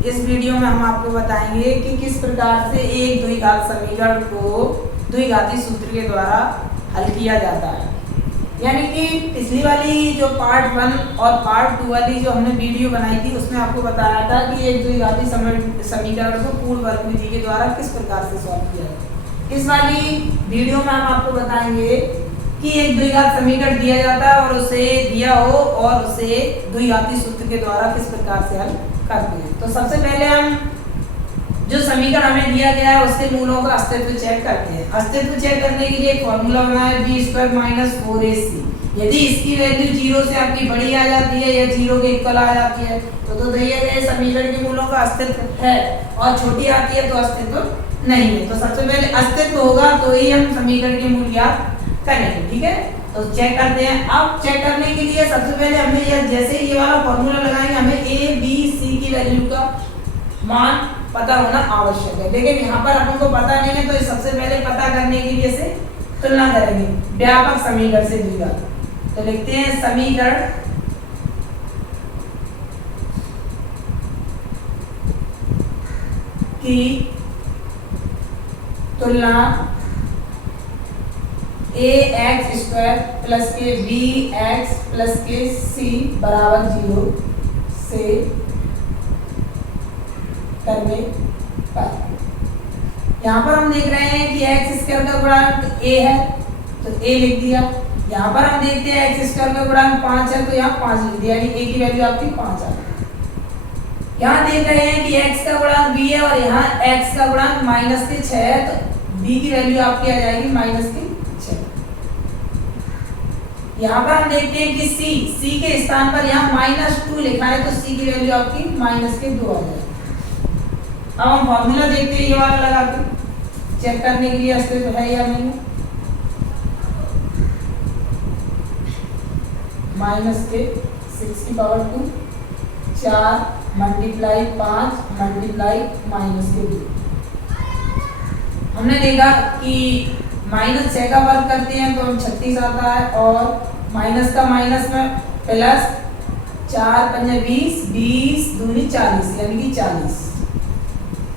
इस वीडियो में हम आपको बताएंगे कि किस प्रकार से एक द्विघात समीकरण को द्विघाती सूत्र के द्वारा हल किया जाता है। यानी कि पिछली वाली जो पार्ट 1 और पार्ट 2 वाली जो हमने वीडियो बनाई थी उसमें आपको बताया था कि एक द्विघाती समीकरण को पूर्ण वर्ग विधि के द्वारा किस प्रकार से सॉल्व किया जाए। इस वाली वीडियो में हम आपको बताएंगे कि एक द्विघात समीकरण दिया जाता है और उसे दिया हो और उसे द्विघाती सूत्र के द्वारा किस प्रकार से हल करते हैं। तो सबसे पहले हम जो समीकरण हमें दिया गया है उसके मूलों का अस्तित्व चेक करते हैं। अस्तित्व चेक करने के लिए एक फॉर्मूला बना है b² - 4ac। यदि इसकी वैल्यू 0 से आपकी बड़ी आ जाती है या 0 के इक्वल आ जाती है तो दिए गए समीकरण के मूलों का अस्तित्व है, और छोटी आती है तो अस्तित्व नहीं है। तो सबसे पहले अस्तित्व होगा तो ही हम समीकरण के मूल ज्ञात करेंगे। ठीक है, तो चेक करते हैं। अब चेक करने के लिए सबसे पहले हमें जैसे ये वाला फॉर्मूला लगाएंगे हमें a b c की वैल्यू का मान पता होना आवश्यक है, लेकिन यहाँ पर अपन को पता नहीं है तो सबसे पहले पता करने के लिए इसे तुलना करेंगे व्यापक समीकरण से द्विघात। तो लिखते हैं समीकरण की तुलना ax² प्लस के bx प्लस के c बराबर 0 से करने पर। यहाँ पर हम देख रहे हैं कि x² का गुणांक a है तो a लिख दिया। यहाँ पर हम देखते हैं x² का गुणांक 5 है तो यहाँ 5 लिख दिया, यानी a की वैल्यू आपकी 5 आ गई। यहाँ देख रहे हैं कि x का गुणांक b है और यहाँ x का गुणांक -6 है तो b की वैल्यू आपकी आ जाएगी -6। यहाँ पर हम देखते हैं कि c के स्थान पर यहाँ -2 लिखा है तो c की वैल्यू आपकी -2 आ जाएगी। अब हम फॉर्मूला देखते हैं ये वाला लगा के चेक करने के लिए अस्तित्व है या नहीं। -6/2 4 मल्टीप्लाई 5 मल्टीप्लाई -2। हमने देखा कि -6 का वर्ग करते हैं तो हम 36 आता है और माइनस का माइनस में प्लस 4 × 20 20 दूनी 40 यानी कि 40।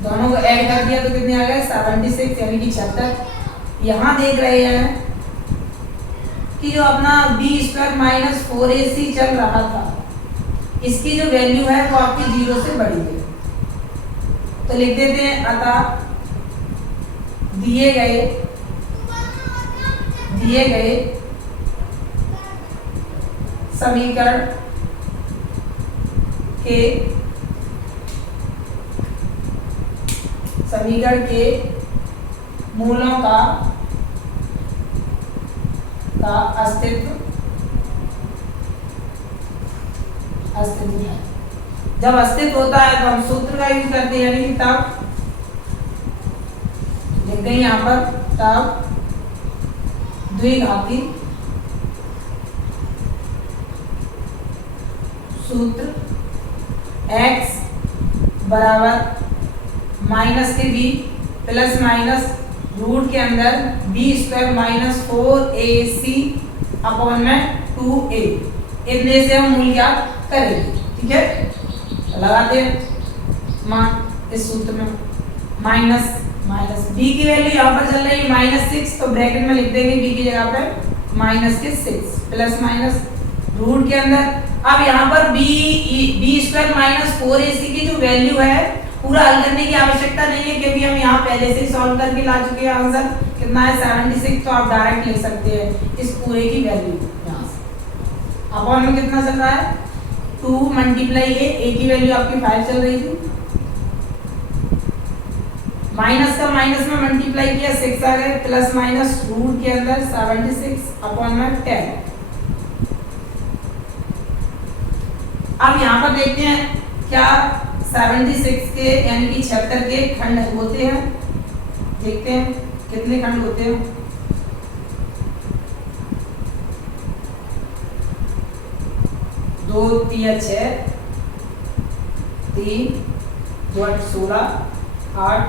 दोनों को ऐड कर दिया तो कितने आ गए 76 यानी कि 76। यहाँ देख रहे हैं कि जो अपना b² - 4ac चल रहा था इसकी जो वैल्यू है वो आपकी 0 से बड़ी है तो लिख देते हैं अतः दिए गए समीकरण के मूलों का अस्तित्व है। जब अस्तित्व होता है तो हम सूत्र का यूज करते हैं, यानी कि तब लिखते हैं यहाँ पर तब द्विघाती सूत्र x बराबर माइनस के b प्लस माइनस रूट के अंदर b² - 4ac अपॉन में 2a इतने से हम मूल ज्ञात करेंगे। ठीक है, लगाते हैं मान इस सूत्र में माइनस b की वैल्यू यहाँ पर चल रही है -6 तो ब्रैकेट में लिख देंगे b की जगह पे -6 प्लस माइनस रूट के अंदर। अब यहाँ पर b² - 4ac की जो वैल्यू है पूरा हल करने की आवश्यकता नहीं है क्योंकि हम यहाँ पहले से ही सॉल्व करके ला चुके हैं। आंसर कितना है 76, तो आप डायरेक्ट ले सकते हैं इस पूरे की वैल्यू यहाँ से। अपॉन में कितना चल रहा है 2 मल्टीप्लाई a की वैल्यू आपकी 5 चल रही थी, माइनस का माइनस में मल्टीप्लाई किया 6 आ गए प्लस माइनस रूट के अंदर 76 अपॉन में 10। अब यहाँ पर देखते हैं क्या 76 के यानी कि 76 के खंड होते हैं। देखते हैं कितने खंड होते हैं। 2 3 6 3 2 8 16 8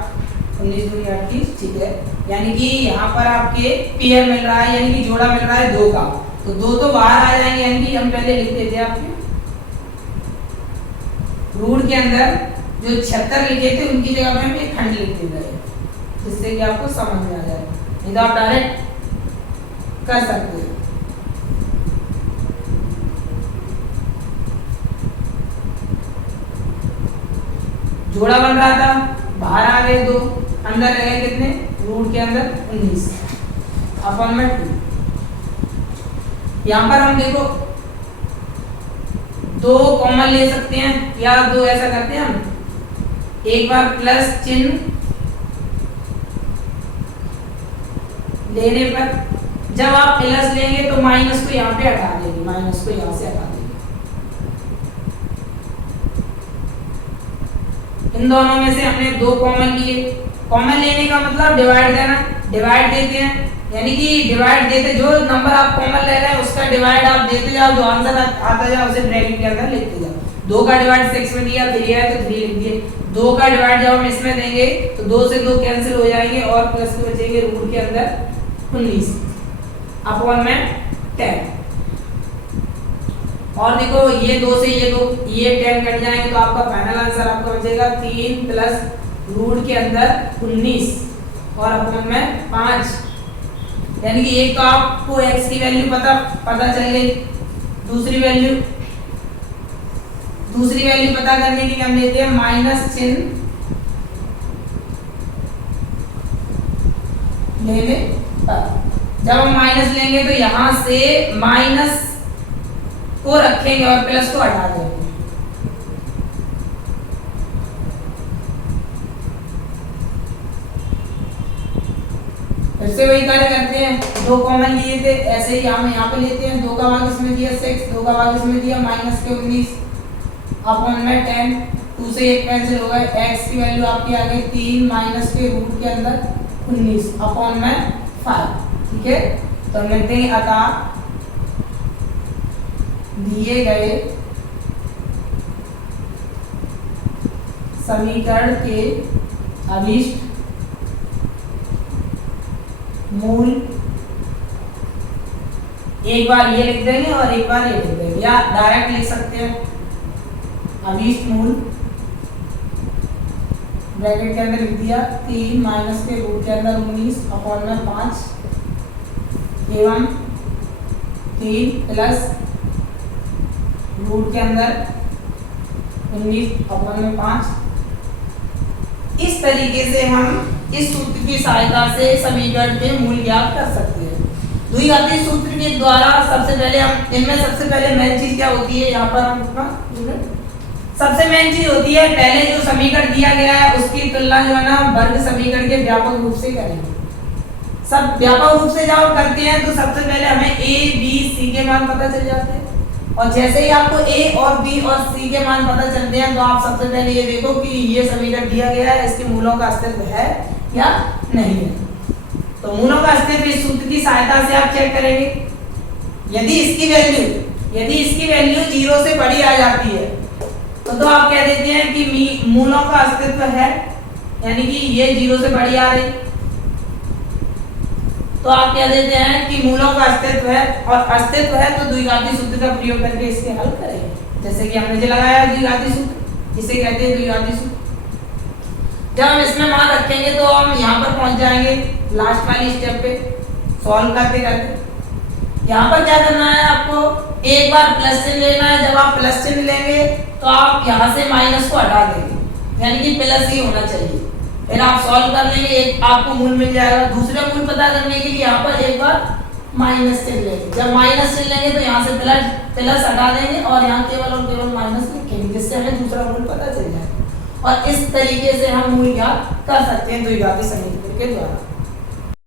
19 दूनी 38। ठीक है, यानी कि यहाँ पर आपके पेयर मिल रहा है यानी कि जोड़ा मिल रहा है 2 का, तो 2 तो बाहर आ जाएंगे यानी कि हम पहले लिख देते हैं आपके रूट के अंदर जो 76 लिखे थे उनकी जगह पे हम एक खंड लिखते गए, जिससे कि आपको समझ में आ जाए। नहीं तो आप डायरेक्ट कर सकते हो। जोड़ा बन रहा था, बाहर आ गए 2, अंदर रह गए कितने, रूट के अंदर 19 अपॉन में 2। यहाँ पर हम देखो 2 कॉमन ले सकते हैं, या 2 ऐसा करते हैं हम, एक बार प्लस चिन्ह लेने पर जब आप प्लस लेंगे तो माइनस को यहाँ पे हटा देंगे, माइनस को यहाँ से हटा देंगे। इन दोनों में से हमने 2 कॉमन लिए। कॉमन लेने का मतलब डिवाइड देना, डिवाइड देते हैं, यानी कि डिवाइड देते, जो नंबर आप कॉमन ले रहे हैं उसका डिवाइड आप देते जाओ, जो आंसर आता जाए उसे ब्रैकेट के अंदर लिखते जाओ। 2 का डिवाइड 6 में दिया, 3 है तो 3 लिख दिए। 2 का डिवाइड जब हम इसमें देंगे तो 2 से 2 कैंसिल हो जाएंगे और प्लस के बचेंगे रूट के अंदर 19 अपॉन में 10। और देखो ये 2 से ये 10 कट जाएंगे तो आपका फाइनल आंसर आपका बचेगा 3 प्लस रूट के अंदर 19 और अपॉन में 5। यानी कि एक तो आपको x की वैल्यू पता चल गई, दूसरी वैल्यू पता करने के लिए हम लेते हैं माइनस चिन्ह लेने पर। जब हम माइनस लेंगे तो यहां से माइनस को रखेंगे और प्लस को हटा देंगे। फिर से वही कार्य करते हैं, 2 कॉमन लिए थे, ऐसे ही हम यहाँ पे लेते हैं। 2 का भाग इसमें दिया 6, 2 का भाग इसमें दिया माइनस के 19 अपॉन में 10। 2 से 1 कैंसिल हो गए, x की वैल्यू आपकी आ गई 3 माइनस के रूट के अंदर 19 अपॉन में 5। ठीक है, तो हम लिखते हैं अतः दिए गए समीकरण के अभीष्ट मूल, एक बार ये लिख देंगे और एक बार ये लिख देंगे, या डायरेक्ट लिख सकते हैं अभीष्ट मूल ब्रैकेट के अंदर लिख दिया 3 माइनस के रूट के अंदर 19 अपॉन में 5 एवं 3 प्लस रूट के अंदर 19 अपॉन में 5। इस तरीके से हम इस सूत्र की सहायता से समीकरण के मूल ज्ञात कर सकते हैं। द्विघाती सूत्र के द्वारा सबसे पहले हम इनमें सबसे पहले मेन चीज क्या होती है, यहाँ पर हम सबसे मेन चीज होती है पहले जो समीकरण दिया गया है उसकी तुलना जो है ना वर्ग समीकरण के व्यापक रूप से करेंगे। सब व्यापक रूप से जब करते हैं तो सबसे पहले हमें a, b, c के मान पता चल जाते हैं, और जैसे ही आपको a और b और c के मान पता चलते हैं तो आप सबसे पहले ये देखो कि ये समीकरण दिया गया है, इसके मूलों का अस्तित्व है या नहीं है। तो मूलों का अस्तित्व इस सूत्र की सहायता से आप चेक करेंगे। यदि इसकी वैल्यू 0 से बड़ी आ जाती है तो आप कह देते हैं कि मूलों का अस्तित्व है, यानी कि ये 0 से बड़ी आ रही, तो आप कह देते हैं कि मूलों का अस्तित्व है। और अस्तित्व है तो द्विघाती सूत्र का प्रयोग करके इसके हल करेंगे। जैसे कि हमने जो लगाया द्विघाती सूत्र, इसे कहते हैं द्विघाती सूत्र। जब हम इसमें मान रखेंगे तो हम यहाँ पर पहुंच जाएंगे लास्ट वाली स्टेप पे सॉल्व करते करते। यहाँ पर क्या करना है, आपको एक बार प्लस चिन्ह लेना है। जब आप प्लस चिन्ह लेंगे तो आप यहाँ से माइनस को हटा देंगे, यानी कि प्लस ही होना चाहिए। फिर आप सॉल्व कर लेंगे, एक आपको मूल मिल जाएगा। दूसरे मूल पता करने के लिए यहाँ पर एक बार माइनस चिन्ह लेंगे। जब माइनस चिन्ह लेंगे तो यहाँ से प्लस हटा देंगे और यहाँ केवल और केवल माइनस लिखेंगे, जिससे हमें दूसरा मूल पता चल जाएगा। और इस तरीके से हम मूल ज्ञात कर सकते हैं द्विघाती समीकरण के द्वारा।